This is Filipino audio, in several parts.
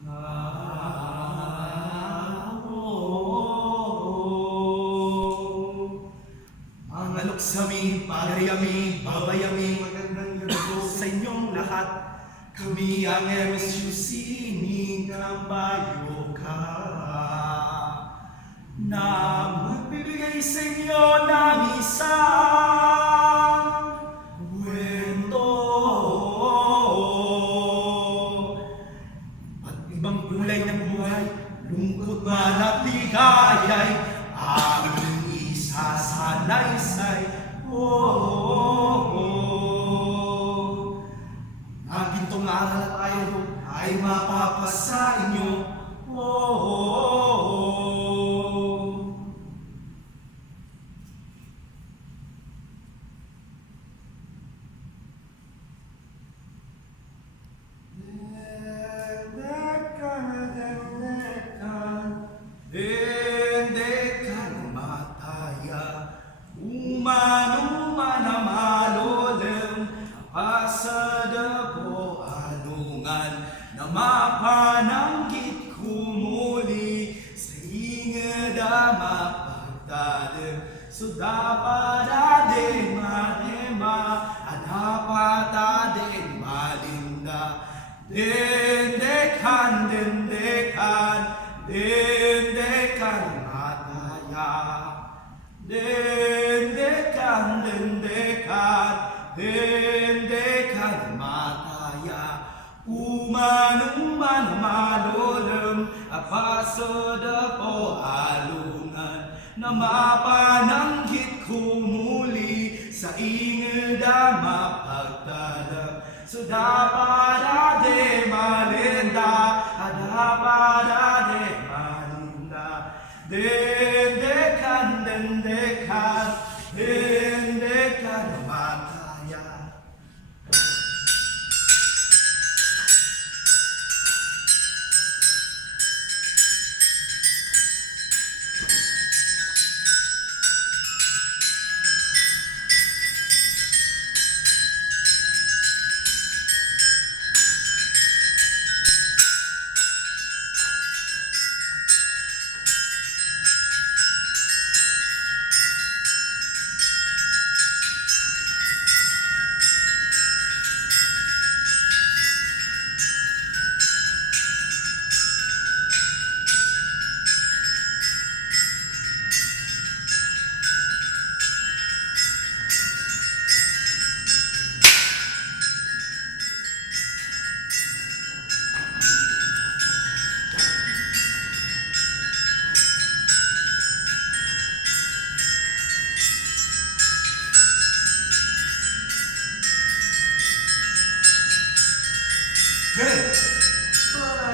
Mga luksami, pagayami, babayami, magandang gabi sa inyong lahat. Kami ang MSUC ni Cambayo ka na magbibigay sa inyo ng isang kwento at ibang kulay ng buhay, lungkot man at ligaya'y aming isasalaysay. Ang gintong aral tayo ay mapapasa inyo. Dendekan mataya, umanuman na malolem, pasada po anungan, na mapananggit kumuli, sa inged mapagdadem, so dapat ading manema, adapat ading malinda. Dendekan, dendekan, dendekan mataya. Dendekan, dendekan, dendekan mataya. Umanuman malolem, apasada po alungan, na mapananggit kumuli, sa inged mapagdadam, so dapat ade malinda, dapat ade malinda. Dendekan, dendekan, dendekan mataya.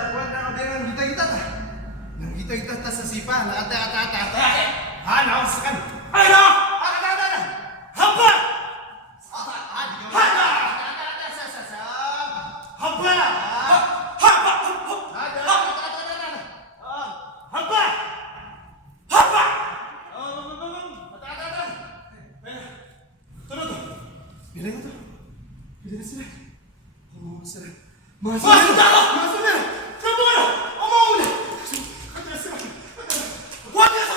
Kuwan na kami ng gitay-gitat ah. Nang gitay-gitat ta sa sipa, nakata-ata-ata. Hanaw sa kan. Ano? Ata-ata-ata. Hamba! Hana! Ata-ata sa. Hamba! Hamba! Ata-ata-ata. Hamba! Hamba! Ata-ata. Tulog! Bilay ko to. Bilay na sila. Oo, sila. Masuk na! Masuk na! Trabaho na! Umauli! Huwag niya sa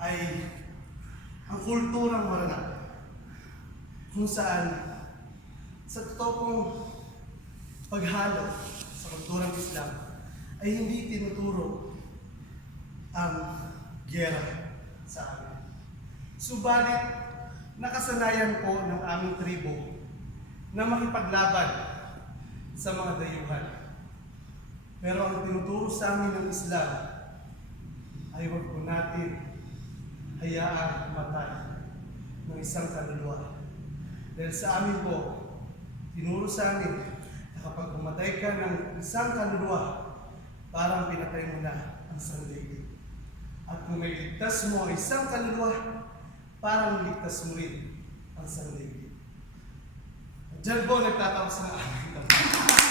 ay ang kulturang Maranatha, kung saan sa totoo pong paghalo sa kulturang Islam ay hindi tinuturo ang giyera sa amin. Subalit, nakasanayan po ng aming tribo na makipaglaban sa mga dayuhan. Pero ang tinuturo sa amin ng Islam ay huwag po natin hayaan matay ng isang kaluluwa. Dahil sa amin po, tinuro sa amin na kapag pumatay ka ng isang kaluluwa, parang pinatay mo na ang sandaigdig. At kung may ligtas mo ang isang kaluluwa, parang ligtas mo rin ang sandaigdig. Diyan po nagtatapos na aming